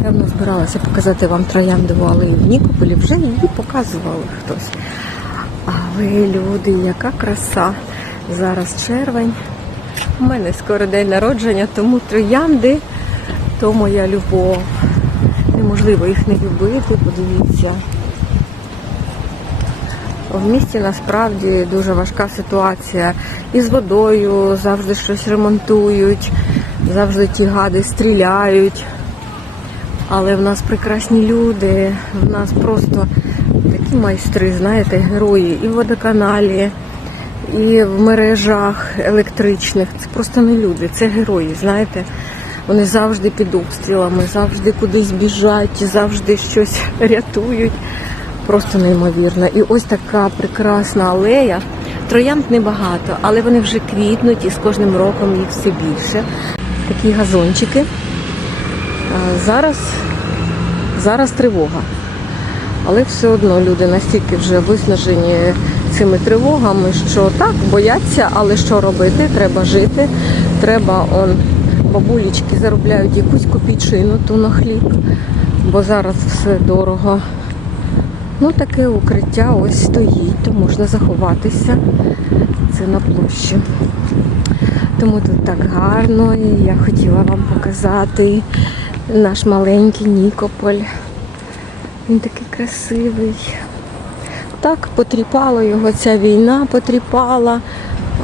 Давно збиралася показати вам трояндову алею в Нікополі, вже її показували хтось. Але люди, яка краса. Зараз червень. У мене скоро день народження, тому троянди то моя любов. Неможливо їх не любити, подивіться. В місті насправді дуже важка ситуація. І з водою завжди щось ремонтують, завжди ті гади стріляють. Але в нас прекрасні люди, в нас просто такі майстри, знаєте, герої і в водоканалі, і в мережах електричних. Це просто не люди, це герої, знаєте. Вони завжди під обстрілами, завжди кудись біжать, завжди щось рятують. Просто неймовірно. І ось така прекрасна алея. Троянд небагато, але вони вже квітнуть і з кожним роком їх все більше. Такі газончики. Зараз, зараз тривога. Але все одно люди настільки вже виснажені цими тривогами, що так, бояться, але що робити? Треба жити. Треба он бабулечки заробляють якусь копійчину ту на хліб, бо зараз все дорого. Ну, таке укриття ось стоїть, то можна заховатися. Це на площі. Тому тут так гарно, і я хотіла вам показати наш маленький Нікополь. Він такий красивий. Так, потріпала його ця війна, потріпала.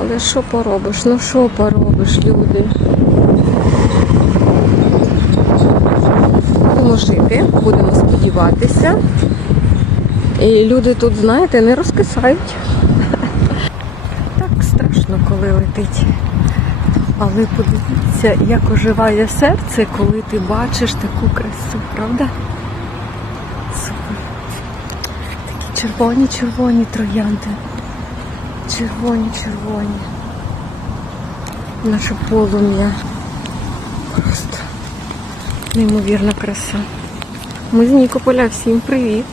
Але що поробиш? Ну що поробиш, люди? Будемо жити, будемо сподіватися. І люди тут, знаєте, не розкисають. Так страшно, коли летить. Але подивіться, як оживає серце, коли ти бачиш таку красу, правда? Супер. Такі червоні-червоні троянди. Червоні-червоні. Наше полум'я. Просто неймовірна краса. Ми з Нікополя, всім привіт!